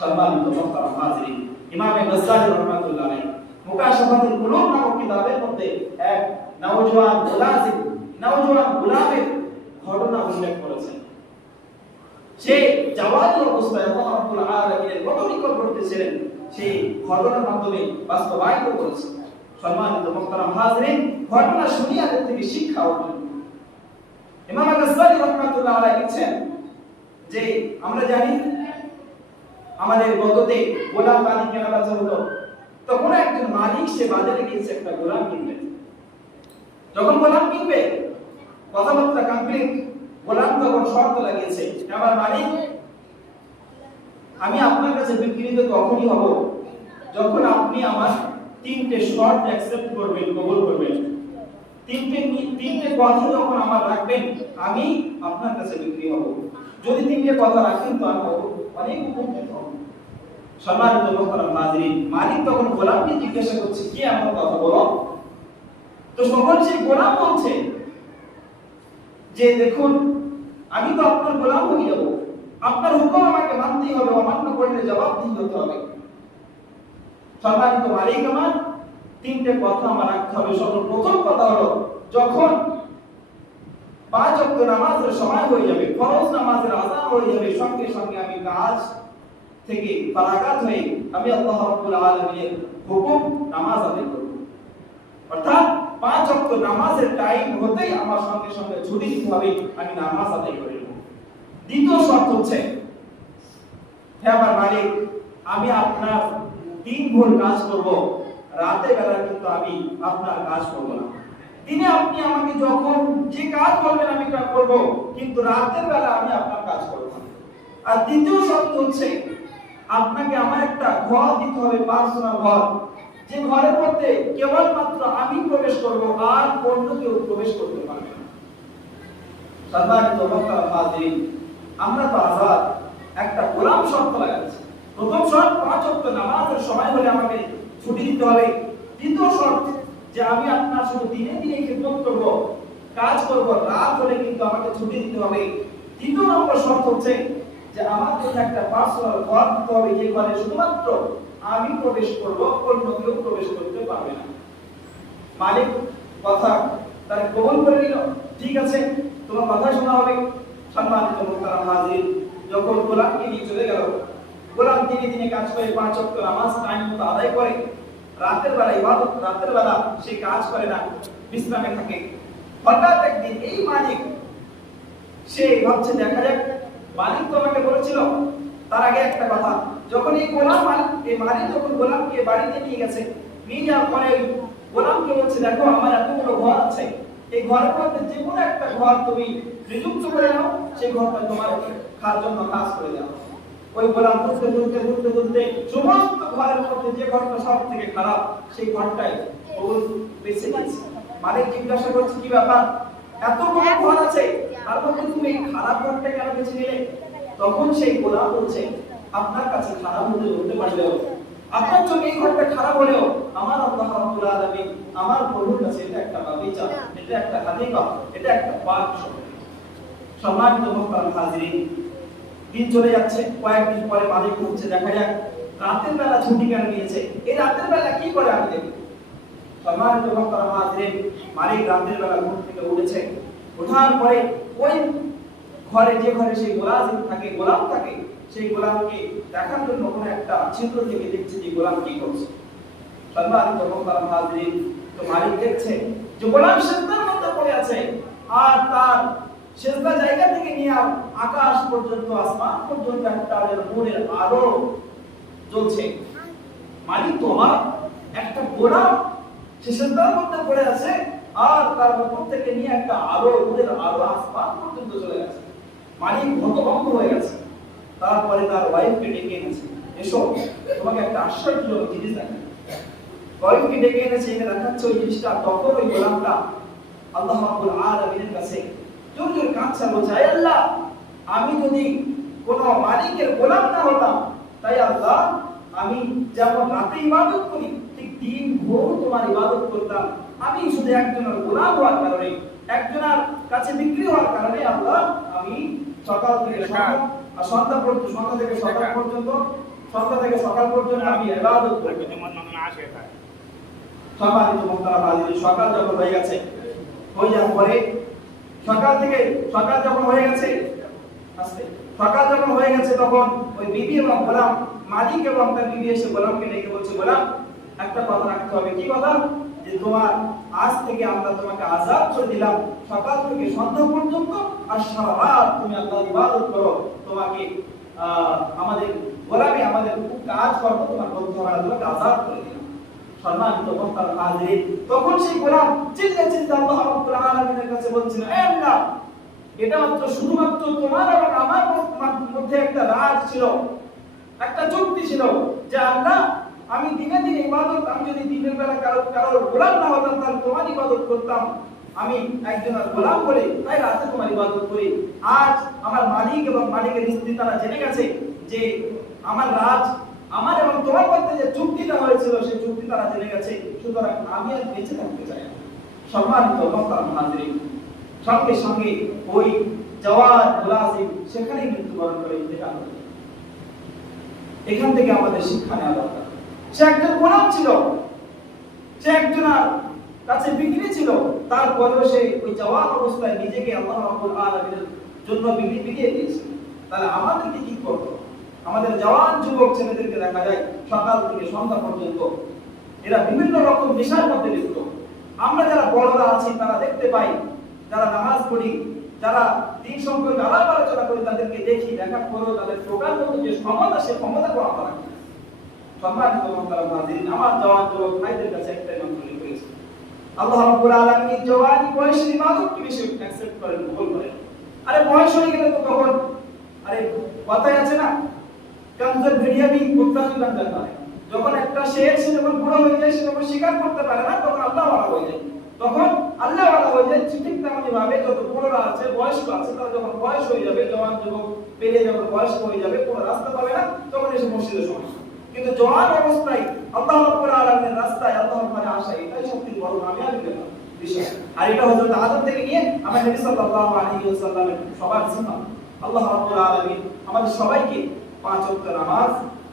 সম্মানিত মোহতারাম হাজিরিন ইমামে গজ্জালি রহমাতুল্লাহ আলাইহি। মুকাশাফাতুল কুলুব নামক কিতাবের মধ্যে এক নওজোয়ান মুলাজিম নওজোয়ান গোলামের ঘটনা উল্লেখ করেছেন। সে জাওয়াদি অবস্থায় আল্লাহ রাব্বুল আলামিনের কত নিকটবর্তী ছিলেন। সেই ঘটনার মাধ্যমে বাস্তবায়িত করেছে সম্মানিত মোহতারাম হাজিরিন, ঘটনা শুনিয়ে থেকে শিক্ষা অর্জন ইমাম গজ্জালি রহমাতুল্লাহ আলাইহি লিখছেন যে, আমরা জানি আমাদের গততে গোলাম বানি কেনা বেচা হলো? তখন একজন মালিক সে বাজারে গিয়েছে একটা গোলাম কিনবে। যখন গোলাম কিনবে, কথাবার্তা কমপ্লিট গোলাম তখন শর্ত লাগিয়েছে আমার মালিক, আমি আপনার কাছে বিক্রিত তখনই হব যখন আপনি আমার তিনটে শর্ত অ্যাকসেপ্ট করবেন, কবুল করবেন। তিনটে তিনটে কথা যখন আমার রাখবেন, আমি আপনার কাছে বিক্রি হব। যদি তিনটে কথা রাখেন তো আমি অনেক উপকৃত। সম্মানিত মোহতারাম হাজিরিন মালিক তখন গোলামকে জিজ্ঞাসা করছে, কি এমন কথা বলো? তো তখন সেই গোলাম বলছে যে, দেখুন, আমি তো আপনার গোলাম হয়ে যাব। আপনার হুকুম আমাকে মানতেই হবে, অমান্য করলে জবাব দিতে হবে। সম্মানিত মালিক আমার, তিনটে কথা আমার রাখতে হবে। সর্বপ্রথম কথা হলো, যখন পাঁচ অক্ট নামাজের সময় হয়ে যাবে, ফরজ নামাজের আজান হয়ে যাবে, সঙ্গে সঙ্গে আমি কাজ থেকে ফারাগাত হয়ে আমি আল্লাহ হুকুম নামাজ আদায় করব। অর্থাৎ পাঁচ অক্ট নামাজের টাইম হতেই আমার সঙ্গে সঙ্গে ছুটি দিতে হবে, আমি নামাজ আদায় করে দ্বিতীয় শর্ত হচ্ছে, হে আমার মালিক, আমি আপনার দিন ভোর কাজ করব রাতে বেলা কিন্তু আমি আপনার কাজ করব না। দিনে আপনি আমাকে যখন যে কাজ বলবেন আমি তা করব, কিন্তু রাতের বেলা আমি আপনার কাজ করব আর দ্বিতীয় শর্ত হচ্ছে, আপনাকে আমার একটা ঘর দিতে হবে পার্সোনাল ঘর। যে ঘরের মধ্যে কেবলমাত্র আমি প্রবেশ করব, আর অন্য কেউ প্রবেশ করতে পারবে না। হাজিরিন আমরা তো আজাদ একটা গোলাম শর্ত লাগাচ্ছি প্রথম শর্ত, পাঁচ ওয়াক্ত নামাজের সময় হলে আমাকে ছুটি দিতে হবে। দ্বিতীয় শর্ত, যে আমি আপনার শুধু দিনে কাজ করব, রাত হলে কিন্তু আমাকে ছুটি দিতে হবে। তৃতীয় নম্বর শর্ত হচ্ছে যে আমার জন্য একটা পার্সোনাল ঘর দিতে হবে যে ঘরে শুধুমাত্র আমি প্রবেশ করব, অন্য কেউ প্রবেশ করতে পারবে না। মালিক কথা তার কবল করে নিল, ঠিক আছে, তোমার কথা শোনা হবে। সম্মানিত মুহতারাম হাজির যখন গোলামকে নিয়ে চলে গেল, গোলাম দিনে দিনে কাজ করে পাঁচ ওয়াক্ত নামাজ টাইম মতো আদায় করে। রাতের বেলা ইবাদত, রাতের বেলা সে কাজ করে না, বিশ্রামে থাকে। হঠাৎ একদিন এই মালিক, সে ভাবছে, দেখা যাক, মালিক তো আমাকে বলেছিল তার আগে একটা কথা। যখন এই গোলাম মালিক এই মালিক যখন গোলামকে বাড়িতে নিয়ে গেছে, নিয়ে যাওয়ার পরে গোলামকে বলছে, দেখো, আমার এতগুলো ঘর আছে। এই ঘরের মধ্যে যে কোনো একটা ঘর তুমি নিযুক্ত করে নাও। সেই ঘরটা তোমার খাওয়ার জন্য কাজ করে দাও ওই গোলাম ঘুরতে ঘুরতে ঘুরতে ঘুরতে সমস্ত ঘরের মধ্যে যে ঘরটা সব থেকে খারাপ, সেই ঘরটাই বেছে নিয়েছে। মালিক জিজ্ঞাসা করছে কি ব্যাপার? এত বড় ঘর আছে। তার মধ্যে তুমি এই খারাপ ঘরটা কেন বেছে নিলে? তখন সেই গোলাম বলছে আপনার কাছে খারাপ হতে হতে পারলেও আপনার চোখে এই ঘরটা খারাপ হলেও আমার আল্লাহ রাব্বুল আলামিন আমার প্রভুর কাছে এটা একটা বাগিচা এটা একটা হাদিকা এটা একটা পাক সম্মানিত মুহতারাম হাজিরিন দিন চলে যাচ্ছে কয়েকদিন পরে মালিক হচ্ছে। দেখা যাক রাতের বেলা ছুটি কেন নিয়েছে? এই রাতের বেলা কি করে আমি দেখি সম্মানিত মুহতারাম হাজিরিন মালিক রাতের বেলা ঘুম থেকে উঠেছে। ওঠার পরে ওই ঘরে যে ঘরে সেই গোলাম থাকে গোলাম থাকে, সেই গোলামকে দেখার জন্য কোনো একটা ছিদ্র থেকে দেখছে যে গোলাম কি করছে। সম্মানিত মুহতারাম হাজিরিন তো মালিক দেখছে যে গোলাম সেজদার মধ্যে পড়ে আছে আর তার সেজদা জায়গা থেকে নিয়ে আকাশ পর্যন্ত, আসমান পর্যন্ত একটা নূরের আলো জ্বলছে। মালিক তোমার একটা গোলাম মধ্যে আছে, আর নিয়ে একটা আলো নূরের আলো চলে গেছে। হয়ে গেছে। তারপরে তার ওয়াইফকে ডেকে এনেছে। এসো, তোমাকে একটা আশ্চর্যজনক জিনিস ওয়াইফকে ডেকে এনেছে, এনে দেখাচ্ছে ওই জিনিসটা তখন ওই গোলামটা আল্লাহ রাব্বুল আলামিনের কাছে জোর জোর কাঁদছে আল্লাহ, আমি যদি কোন মালিকের গোলাম না হতাম, তাই আল্লাহ, আমি যেমন রাতে ইবাদত করি দিন ভোর তোমার ইবাদত করতাম। আমি শুধু একজনের গোলাম হওয়ার কারণে একজনের কাছে বিক্রি হওয়ার কারণে আল্লাহ আমি সকাল থেকে সন্ধ্যা সন্ধ্যা পর্যন্ত সন্ধ্যা থেকে সকাল পর্যন্ত সন্ধ্যা থেকে সকাল পর্যন্ত আমি ইবাদত সম্মানিত সকাল যখন হয়ে গেছে হয়ে যাওয়ার পরে সকাল থেকে সকাল যখন হয়ে গেছে সকাল যখন হয়ে গেছে তখন ওই বিবি এবং গোলাম মালিক এবং তার বিবি এসে গোলামকে ডেকে বলছে গোলাম একটা কথা রাখতে হবে। কি কথা? যে তোমার আজ থেকে আমরা তোমাকে আজাদ করে দিলাম। সকাল থেকে সন্ধ্যা পর্যন্ত আর সারা রাত তুমি আল্লাহ ইবাদত করো। তোমাকে আমাদের গোলামে, আমাদের খুব কাজ করব তোমার বন্ধু আমরা তোমাকে আজাদ করে দিলাম। আমার একটা রাজ ছিল, একটা চুক্তি ছিল যে আল্লাহ আমি দিনে দিনে ইবাদত, আমি যদি দিনের বেলা কারও কারোর গোলাম না হতাম তাহলে তোমার ইবাদত করতাম, আমি একজনের গোলাম বলে তাই রাতে তোমার ইবাদত করি। আজ আমার মালিক এবং মালিকের স্ত্রী তারা জেনে গেছে যে আমার রাজ, আমার এবং তোমার মধ্যে যে চুক্তিটা হয়েছিল সেই চুক্তি তারা জেনে গেছে। সুতরাং আমি আর বেঁচে থাকতে চাই না। সম্মানিত মোহতারাম হাজিরিন সঙ্গে সঙ্গে ওই জওয়ান মুলাজিম সেখানেই মৃত্যুবরণ করে। এখান থেকে আমাদের শিক্ষা নেওয়া দরকার। সে একজন গোলাম ছিল। সে একজনের কাছে বিক্রি ছিল। তারপরেও সে ওই জওয়ান অবস্থায় নিজেকে আল্লাহ রাব্বুল আলামিনের জন্য বিক্রি বিলিয়ে দিয়েছে। তাহলে আমাদেরকে কি করতে আমাদের জওয়ান যুবক ছেলেদেরকে দেখা যায় সকাল থেকে সন্ধ্যা পর্যন্ত এরা বিভিন্ন রকম বিষয়ের মধ্যে লিপ্ত। আমরা যারা বড়রা আছি, তারা দেখতে পাই, যারা নামাজ পড়ি, যারা দিন সম্পর্কে আলাপ আলোচনা করি, তাদেরকে দেখি, দেখার পরেও তাদের প্রকার মতো যে ক্ষমতা, সে ক্ষমতা করা। বয়স হয়ে যখন একটা যখন বুড়ো হয়ে যায়, সে যখন স্বীকার করতে পারে না, তখন আল্লাহ হয়ে যায়। তখন আল্লাহ হয়ে যায়, ঠিক তেমনি ভাবে যত বুড়োরা আছে, বয়স্ক আছে, তারা যখন বয়স হয়ে যাবে, জওয়ান যুবক পেরিয়ে যখন বয়স্ক হয়ে যাবে, কোনো রাস্তা পাবে না, তখন এসে মসজিদে সমস্যা কিন্তু জওয়ান অবস্থায় আল্লাহ রাব্বুল আলামিনের রাস্তায় আল্লাহর ঘরে আসা, এটাই সবথেকে বড় কামিয়াবি ব্যাপার বিষয় আর এটা হযরত আদম থেকে নিয়ে আমার নবী সাল্লাল্লাহু আলাইহি ওয়াসাল্লামের সবার সিফাত আল্লাহ রাব্বুল আলামিন আমাদের সবাইকে পাঁচ ওয়াক্ত নামাজ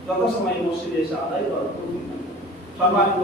যত সময় মসজিদে এসে আদায় করার সম্মানিত